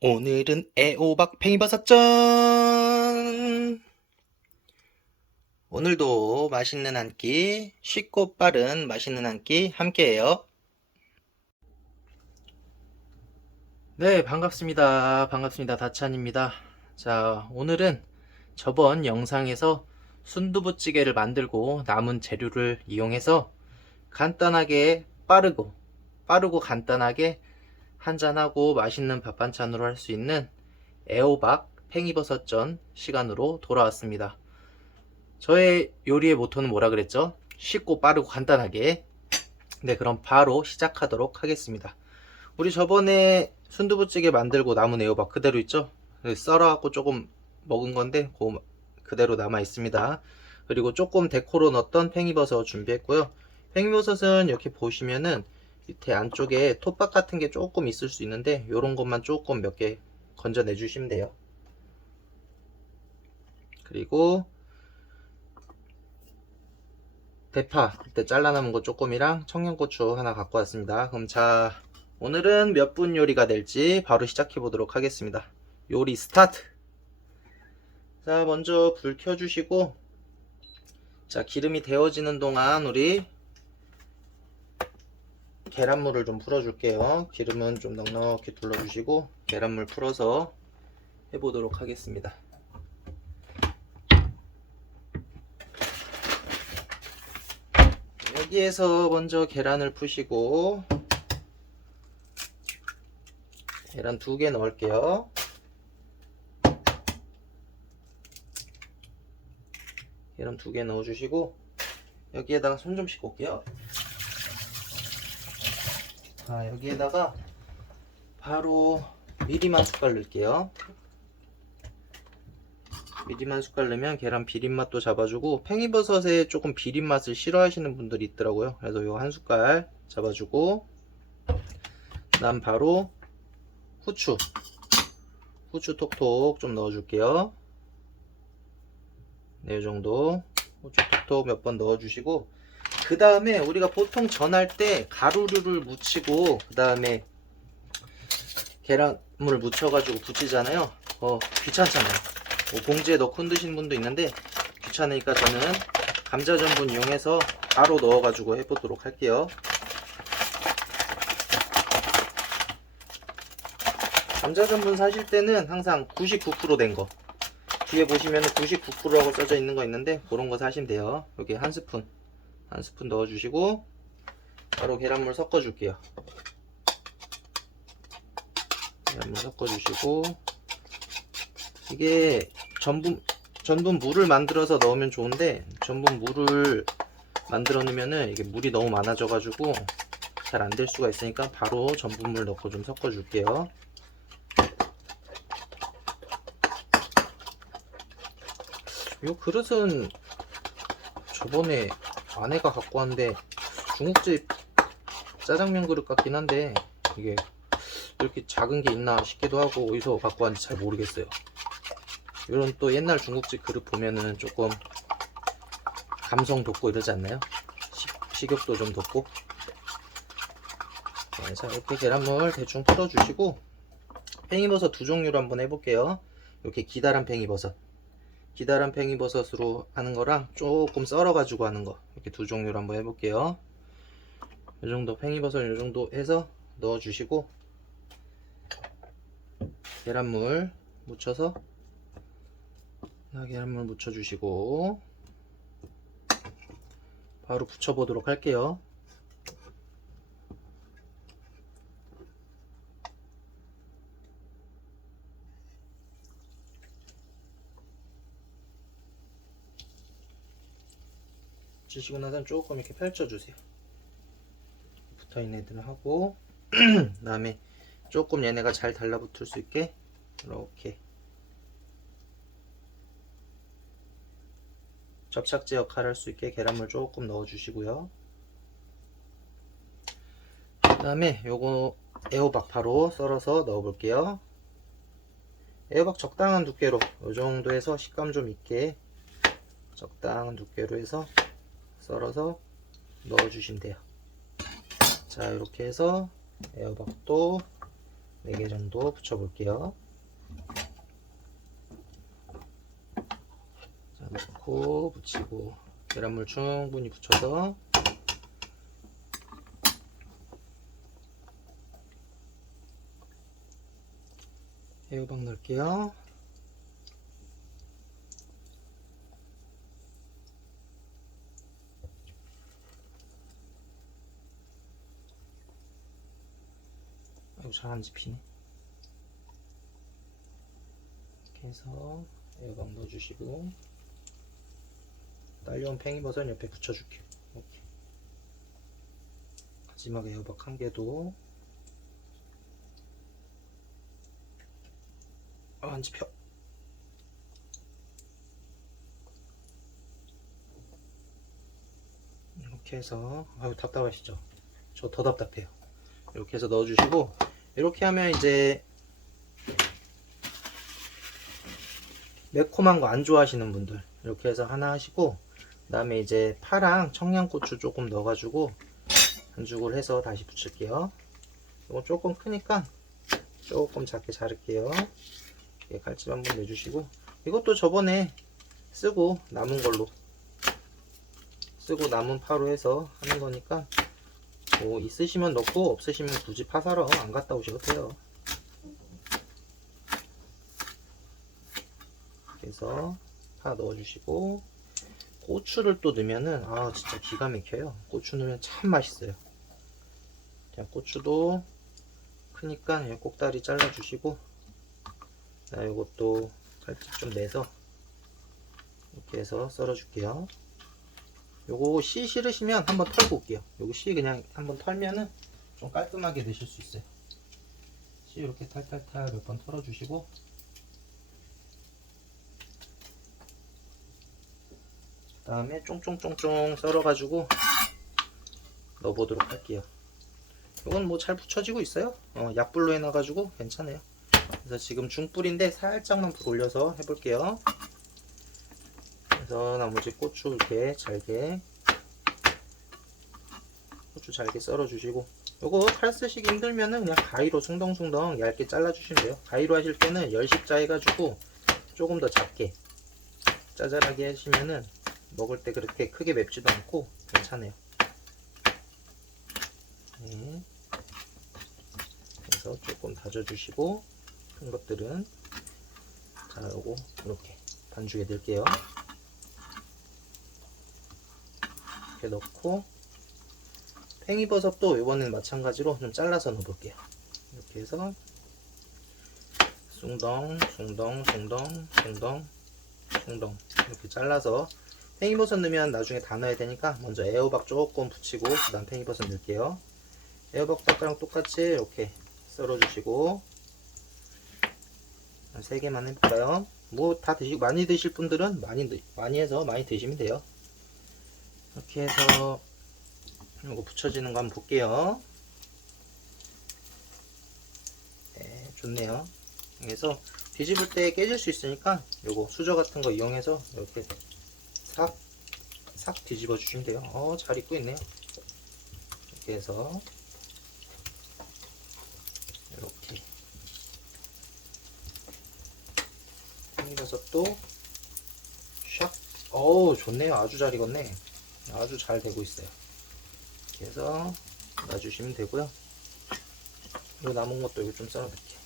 오늘은 애호박 팽이버섯전! 오늘도 맛있는 한 끼, 쉽고 빠른 맛있는 한 끼 함께해요. 네, 반갑습니다. 반갑습니다. 다찬입니다. 자, 오늘은 저번 영상에서 순두부찌개를 만들고 남은 재료를 이용해서 간단하게 빠르고 간단하게 한잔하고 맛있는 밥 반찬으로 할 수 있는 애호박 팽이버섯전 시간으로 돌아왔습니다. 저의 요리의 모토는 뭐라 그랬죠? 쉽고 빠르고 간단하게. 네, 그럼 바로 시작하도록 하겠습니다. 우리 저번에 순두부찌개 만들고 남은 애호박 그대로 있죠? 썰어갖고 조금 먹은 건데 그대로 남아 있습니다. 그리고 조금 데코로 넣었던 팽이버섯 준비했고요. 팽이버섯은 이렇게 보시면은 밑에 안쪽에 톱밥 같은 게 조금 있을 수 있는데 이런 것만 조금 몇 개 건져내 주시면 돼요. 그리고 대파 그때 잘라 남은 거 조금이랑 청양고추 하나 갖고 왔습니다. 그럼 자, 오늘은 몇 분 요리가 될지 바로 시작해 보도록 하겠습니다. 요리 스타트. 자, 먼저 불 켜주시고, 자, 기름이 데워지는 동안 우리 계란물을 좀 풀어줄게요. 기름은 좀 넉넉히 둘러주시고 계란물 풀어서 해보도록 하겠습니다. 여기에서 먼저 계란을 푸시고 계란 2개 넣을게요. 계란 2개 넣어주시고 여기에다가 손 좀 씻고 올게요. 자, 여기에다가 바로 미림 한 숟갈 넣을게요. 미림 한 숟갈 넣으면 계란 비린맛도 잡아주고, 팽이버섯에 조금 비린맛을 싫어하시는 분들이 있더라고요. 그래서 이거 한 숟갈 잡아주고, 난 바로 후추 톡톡 좀 넣어줄게요. 네, 이 정도 후추 톡톡 몇 번 넣어주시고, 그 다음에 우리가 보통 전할 때 가루를 묻히고 그 다음에 계란물을 묻혀가지고 부치잖아요. 귀찮잖아요. 뭐 봉지에 넣고 흔드시는 분도 있는데 귀찮으니까 저는 감자 전분 이용해서 바로 넣어가지고 해보도록 할게요. 감자 전분 사실 때는 항상 99%된 거, 뒤에 보시면 99%라고 써져 있는 거 있는데 그런 거 사시면 돼요. 여기 한 스푼 넣어주시고 바로 계란물 섞어줄게요. 계란물 섞어주시고, 이게 전분 물을 만들어서 넣으면 좋은데 전분 물을 만들어 놓으면은 이게 물이 너무 많아져 가지고 잘 안 될 수가 있으니까 바로 전분물 넣고 좀 섞어 줄게요. 이 그릇은 저번에 아내가 갖고 왔는데 중국집 짜장면 그릇 같긴 한데 이게 이렇게 작은 게 있나 싶기도 하고 어디서 갖고 왔는지 잘 모르겠어요. 이런 또 옛날 중국집 그릇 보면은 조금 감성 돋고 이러지 않나요? 식욕도 좀 돋고. 네, 자, 이렇게 계란물 대충 풀어주시고 팽이버섯 2종류로 한번 해볼게요. 이렇게 기다란 팽이버섯으로 하는 거랑 조금 썰어가지고 하는 거, 이렇게 2종류로 한번 해볼게요. 이 정도 팽이버섯 이 정도 해서 넣어주시고 계란물 묻혀서, 계란물 묻혀주시고 바로 붙여보도록 할게요. 붙이시고 나서 조금 이렇게 펼쳐주세요. 붙어있는 애들을 하고 그 다음에 조금 얘네가 잘 달라붙을 수 있게 이렇게 접착제 역할을 할 수 있게 계란물 조금 넣어주시고요. 그 다음에 요거 애호박 바로 썰어서 넣어볼게요. 애호박 적당한 두께로 요 정도 해서 식감 좀 있게 적당한 두께로 해서 썰어서 넣어주시면 돼요. 자, 이렇게 해서 애호박도 4개 정도 붙여볼게요. 자, 넣고 붙이고 계란물 충분히 붙여서 애호박 넣을게요. 아이고, 잘 안 집히네. 이렇게 해서 애호박 넣어주시고 딸려온 팽이버섯 옆에 붙여줄게요. 이렇게. 마지막에 애호박 1개도 안 집혀. 이렇게 해서 아유 답답하시죠? 저 더 답답해요. 이렇게 해서 넣어주시고 이렇게 하면 이제 매콤한 거 안 좋아하시는 분들 이렇게 해서 하나 하시고, 그 다음에 이제 파랑 청양고추 조금 넣어가지고 반죽을 해서 다시 붙일게요. 이거 조금 크니까 조금 작게 자를게요. 칼집 한번 내주시고, 이것도 저번에 쓰고 남은 걸로 쓰고 남은 파로 해서 하는 거니까 뭐 있으시면 넣고 없으시면 굳이 파 사러 안 갔다 오셔도 돼요. 그래서 파 넣어주시고, 고추를 또 넣으면은 아 진짜 기가 막혀요. 고추 넣으면 참 맛있어요. 자, 고추도 크니까 꼭다리 잘라주시고, 자, 요것도 살짝 좀 내서 이렇게 해서 썰어줄게요. 요거 씨 싫으시면 한번 털고 올게요. 요거 씨 그냥 한번 털면은 좀 깔끔하게 드실 수 있어요. 씨 이렇게 탈탈탈 몇 번 털어주시고, 그 다음에 쫑쫑쫑쫑 썰어가지고 넣어보도록 할게요. 이건 뭐 잘 붙여지고 있어요. 약불로 해놔가지고 괜찮아요. 그래서 지금 중불인데 살짝만 불 올려서 해볼게요. 그래서 나머지 고추 이렇게 잘게 썰어주시고, 요거 칼 쓰시기 힘들면은 그냥 가위로 숭덩숭덩 얇게 잘라주시면 돼요. 가위로 하실 때는 열십자 해가지고 조금 더 작게 짜잘하게 하시면은 먹을 때 그렇게 크게 맵지도 않고 괜찮아요. 네. 그래서 조금 다져주시고, 큰 것들은 자, 요거 이렇게 반죽에 넣을게요. 이렇게 넣고, 팽이버섯도 이번엔 마찬가지로 좀 잘라서 넣어볼게요. 이렇게 해서 숭덩 숭덩 숭덩 숭덩 숭덩 이렇게 잘라서, 팽이버섯 넣으면 나중에 다 넣어야 되니까 먼저 애호박 조금 붙이고 그 다음 팽이버섯 넣을게요. 애호박 닭가랑 똑같이 이렇게 썰어주시고, 한 3개만 해볼까요? 뭐 다 드시고 많이 드실 분들은 많이 해서 많이 드시면 돼요. 이렇게 해서 이거 붙여지는 거 한번 볼게요. 네, 좋네요. 그래서 뒤집을 때 깨질 수 있으니까 요거 수저 같은 거 이용해서 이렇게 싹 뒤집어 주시면 돼요. 잘 익고 있네요. 이렇게 해서 이렇게 팽이버섯도 샥. 어우 좋네요. 아주 잘 익었네. 아주 잘 되고 있어요. 이렇게 해서 놔주시면 되고요. 요 남은 것도 이거 좀 썰어 넣을게요.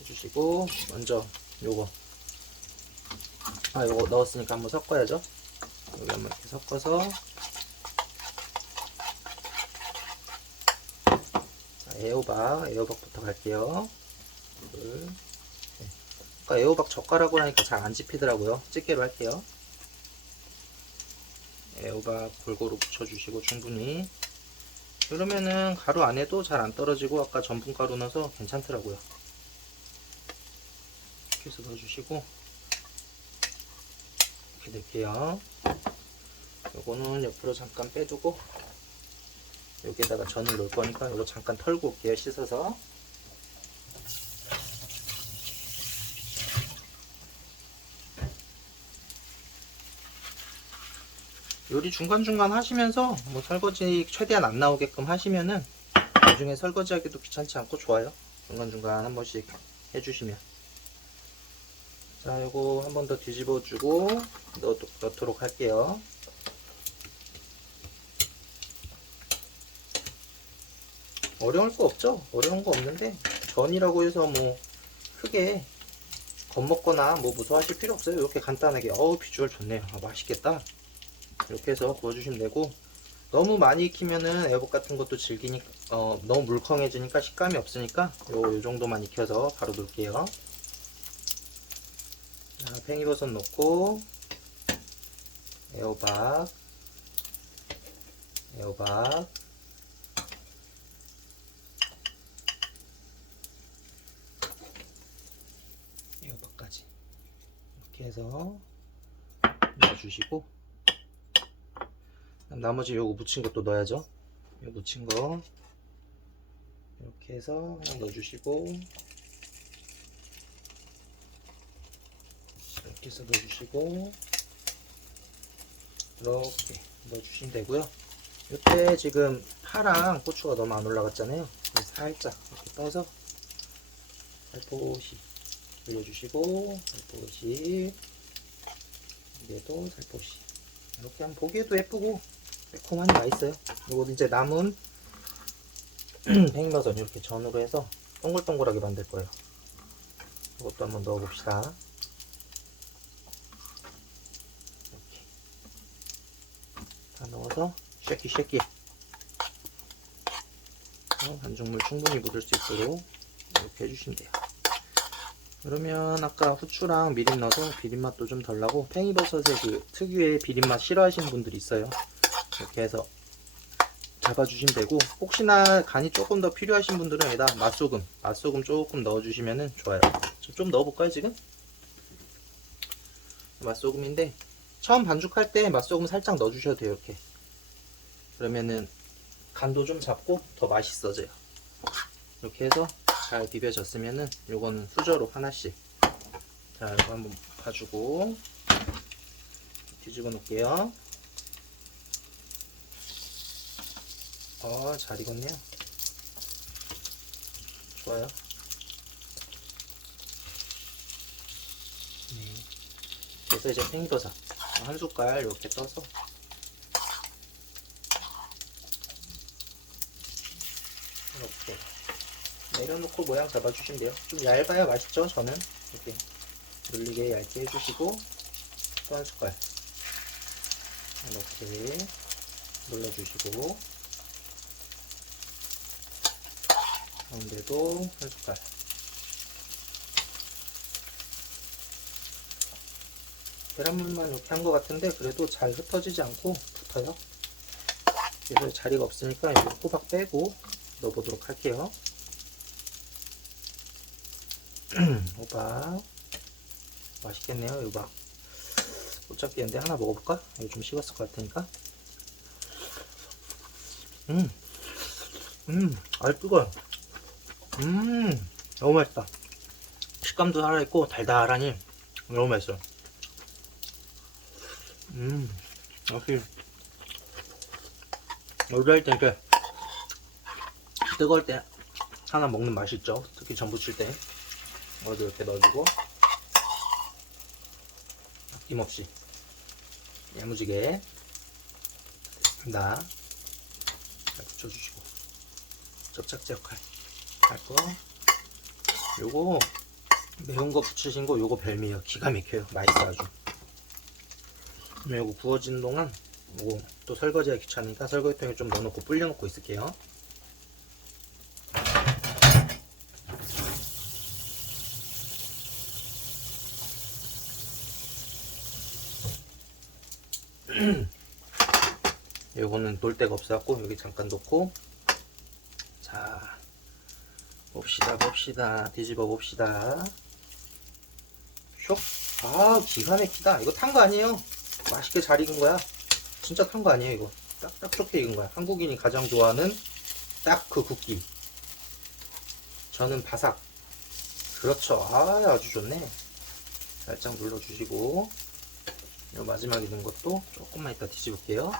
해주시고, 먼저 요거 요거 넣었으니까 한번 섞어야죠. 여기 한번 이렇게 섞어서, 자, 애호박부터 갈게요. 둘, 셋. 아까 애호박 젓가락으로 하니까 잘 안 집히더라고요. 집게로 할게요. 애호박 골고루 붙여주시고 충분히. 그러면은 가루 안 해도 잘 안 떨어지고 아까 전분가루 넣어서 괜찮더라고요. 이렇게 해서 넣어주시고 이렇게 넣을게요. 요거는 옆으로 잠깐 빼두고 여기에다가 전을 넣을 거니까 이거 잠깐 털고 올게요. 씻어서. 요리 중간중간 하시면서 뭐 설거지 최대한 안 나오게끔 하시면은 나중에 설거지하기도 귀찮지 않고 좋아요. 중간중간 한 번씩 해주시면. 자, 요거 한 번 더 뒤집어주고 넣도록 할게요. 어려울 거 없죠? 어려운 거 없는데 전이라고 해서 뭐 크게 겁먹거나 뭐 무서워하실 필요 없어요. 이렇게 간단하게. 어우, 비주얼 좋네요. 아, 맛있겠다. 이렇게 해서 구워주시면 되고, 너무 많이 익히면은 애국 같은 것도 질기니까 너무 물컹해지니까 식감이 없으니까 요 정도만 익혀서 바로 넣을게요. 자, 팽이버섯 넣고 애호박 애호박까지 이렇게 해서 넣어주시고, 나머지 요거 묻힌 것도 넣어야죠. 요 묻힌 거 이렇게 해서 하나 넣어주시고, 이렇게 해서 넣어주시고, 이렇게 넣어주시면 되고요. 이때 지금 파랑 고추가 너무 안 올라갔잖아요. 그래서 살짝 이렇게 떠서 살포시 올려주시고, 살포시, 이게도 살포시. 이렇게 하면 보기에도 예쁘고 매콤하니 맛있어요. 이거 이제 남은 팽이버섯 이렇게 전으로 해서 동글동글하게 만들 거예요. 이것도 한번 넣어 봅시다. 이렇게 다 넣어서 쉐키 반죽물 충분히 묻을 수 있도록 이렇게 해주시면 돼요. 그러면 아까 후추랑 미림 넣어서 비린맛도 좀 덜 나고, 팽이버섯의 그 특유의 비린맛 싫어하시는 분들이 있어요. 이렇게 해서 잡아주시면 되고, 혹시나 간이 조금 더 필요하신 분들은 여기다 맛소금 조금 넣어주시면 좋아요. 좀 넣어볼까요 지금? 맛소금인데 처음 반죽할 때 맛소금 살짝 넣어주셔도 돼요. 이렇게 그러면은 간도 좀 잡고 더 맛있어져요. 이렇게 해서 잘 비벼졌으면은 요거는 수저로 하나씩, 자 이거 한번 봐주고 뒤집어 놓을게요. 잘 익었네요. 좋아요. 네. 그래서 이제 팽이버섯 한 숟갈 이렇게 떠서 이렇게 내려놓고 모양 잡아주시면 돼요. 좀 얇아야 맛있죠. 저는 이렇게 눌리게 얇게 해주시고, 또 한 숟갈 이렇게 눌러주시고, 가운데도 한 숟갈. 계란물만 이렇게 한 것 같은데 그래도 잘 흩어지지 않고 붙어요. 그래서 자리가 없으니까 이거 호박 빼고 넣어보도록 할게요. 호박 맛있겠네요. 호박 못 잡겠는데 하나 먹어볼까? 이거 좀 식었을 것 같으니까. 뜨거워. 너무 맛있다. 식감도 살아있고 달달하니 너무 맛있어요. 역시 요리할 때 이렇게 뜨거울 때 하나 먹는 맛이 있죠. 특히 전 부칠 때 이것도 이렇게 넣어주고, 아낌없이 야무지게 잘 붙여주시고, 접착제 할 거. 요거 매운 거 붙이신 거 요거 별미예요. 기가 막혀요. 맛있어 아주. 요거 구워지는 동안 요거 또 설거지가 귀찮으니까 설거지통에 좀 넣어놓고 불려놓고 있을게요. 요거는 놀 데가 없어갖고 여기 잠깐 놓고, 자 봅시다. 뒤집어 봅시다. 쇽. 기가 막히다. 이거 탄 거 아니에요. 맛있게 잘 익은 거야. 진짜 탄 거 아니에요. 이거 딱 좋게 익은 거야. 한국인이 가장 좋아하는 딱 그 굵기. 저는 바삭. 그렇죠. 아주 좋네. 살짝 눌러주시고, 요 마지막에 넣은 것도 조금만 이따 뒤집을게요.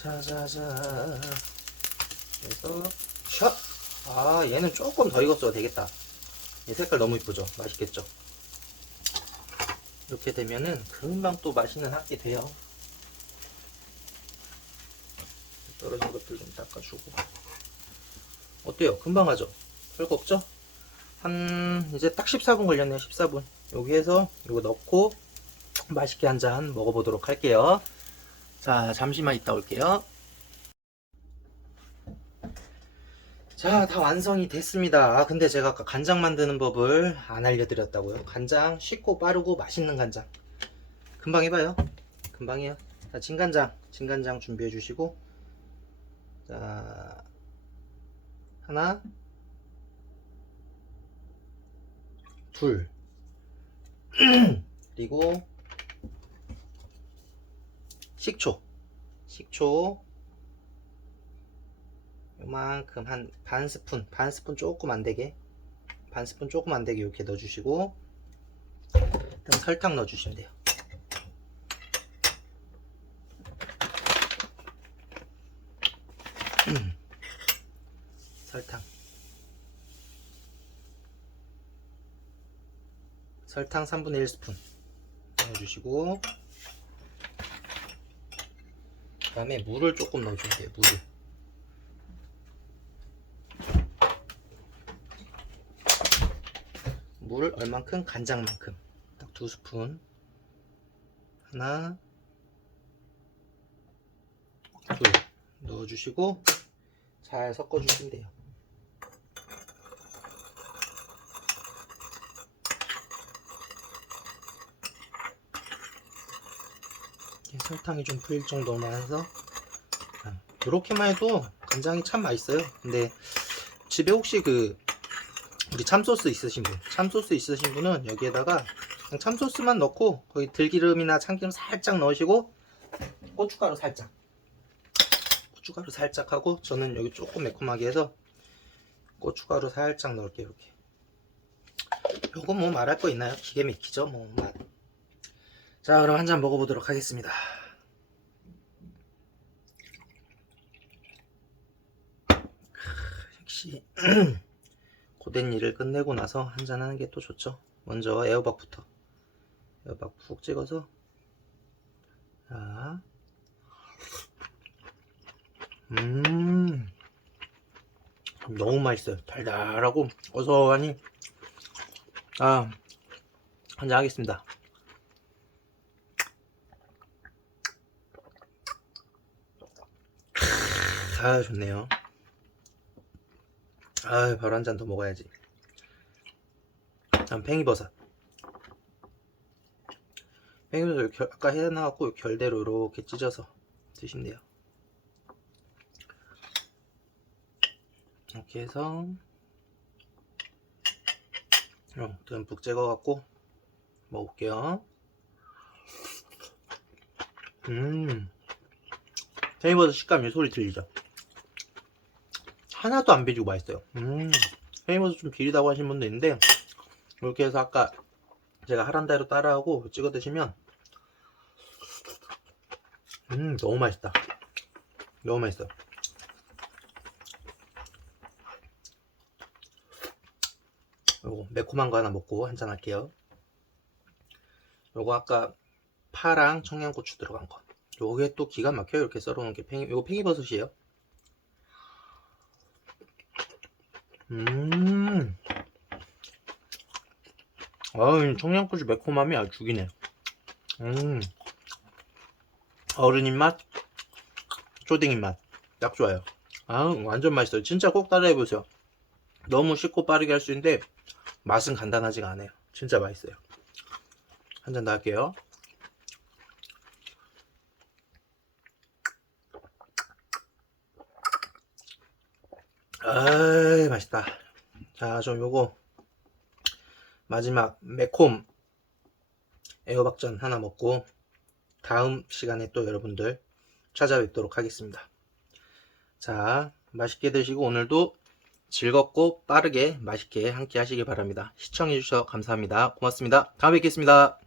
자자자. 그래서 샷! 아, 얘는 조금 더 익었어도 되겠다. 얘 색깔 너무 이쁘죠? 맛있겠죠? 이렇게 되면은 금방 또 맛있는 한 끼 돼요. 떨어진 것들 좀 닦아주고. 어때요? 금방 하죠? 별거 없죠? 이제 딱 14분 걸렸네요. 14분. 여기 해서 이거 넣고 맛있게 한 잔 먹어보도록 할게요. 자, 잠시만 있다 올게요. 자, 다 완성이 됐습니다. 아, 근데 제가 아까 간장 만드는 법을 안 알려드렸다고요. 간장 쉽고 빠르고 맛있는 간장. 금방 해봐요. 금방 해요. 자, 진간장 준비해 주시고. 자, 하나, 둘, 그리고 식초 요만큼 한 반 스푼 조금 안 되게 이렇게 넣어주시고, 일단 설탕 넣어주시면 돼요. 설탕 3분의 1 스푼 넣어주시고, 그 다음에 물을 조금 넣어주면 돼요. 물을 얼만큼? 간장만큼 딱 2스푼, 하나, 둘 넣어주시고 잘 섞어주시면 돼요. 설탕이 좀 풀릴 정도만 해서, 이렇게만 해도 간장이 참 맛있어요. 근데 집에 혹시 우리 참소스 있으신 분은 여기에다가 그냥 참소스만 넣고 거기 들기름이나 참기름 살짝 넣으시고 고춧가루 살짝 하고, 저는 여기 조금 매콤하게 해서 고춧가루 살짝 넣을게요. 이렇게. 요거 뭐 말할 거 있나요? 기계 막히죠 뭐 맛. 자, 그럼 한 잔 먹어보도록 하겠습니다. 역시 고된 일을 끝내고 나서 한 잔 하는 게 또 좋죠. 먼저 애호박부터. 애호박 푹 찍어서. 자, 너무 맛있어요. 달달하고 고소하니. 아, 한 잔 하겠습니다. 아, 좋네요. 아, 바로 한 잔 더 먹어야지. 다음 팽이버섯 아까 해놔갖고 결대로 이렇게 찢어서 드시면 돼요. 이렇게 해서 듬뿍 찍어갖고 먹을게요. 팽이버섯 식감이 소리 들리죠? 하나도 안 비리고 맛있어요. 팽이버섯 좀 비리다고 하신 분도 있는데, 이렇게 해서 아까 제가 하란 대로 따라하고 찍어 드시면 너무 맛있다. 너무 맛있어. 요거 매콤한 거 하나 먹고 한잔 할게요. 요거 아까 파랑 청양고추 들어간 거, 요게 또 기가 막혀요. 이렇게 썰어 놓은 게 요거 팽이버섯이에요. 청양고추 매콤함이 아주 죽이네. 어른 입맛, 초딩 입맛 딱 좋아요. 완전 맛있어요. 진짜 꼭 따라해보세요. 너무 쉽고 빠르게 할 수 있는데 맛은 간단하지가 않아요. 진짜 맛있어요. 한 잔 더 할게요. 맛있다. 자, 좀 요거 마지막 매콤 애호박전 하나 먹고 다음 시간에 또 여러분들 찾아뵙도록 하겠습니다. 자, 맛있게 드시고 오늘도 즐겁고 빠르게 맛있게 함께 하시길 바랍니다. 시청해주셔서 감사합니다. 고맙습니다. 다음에 뵙겠습니다.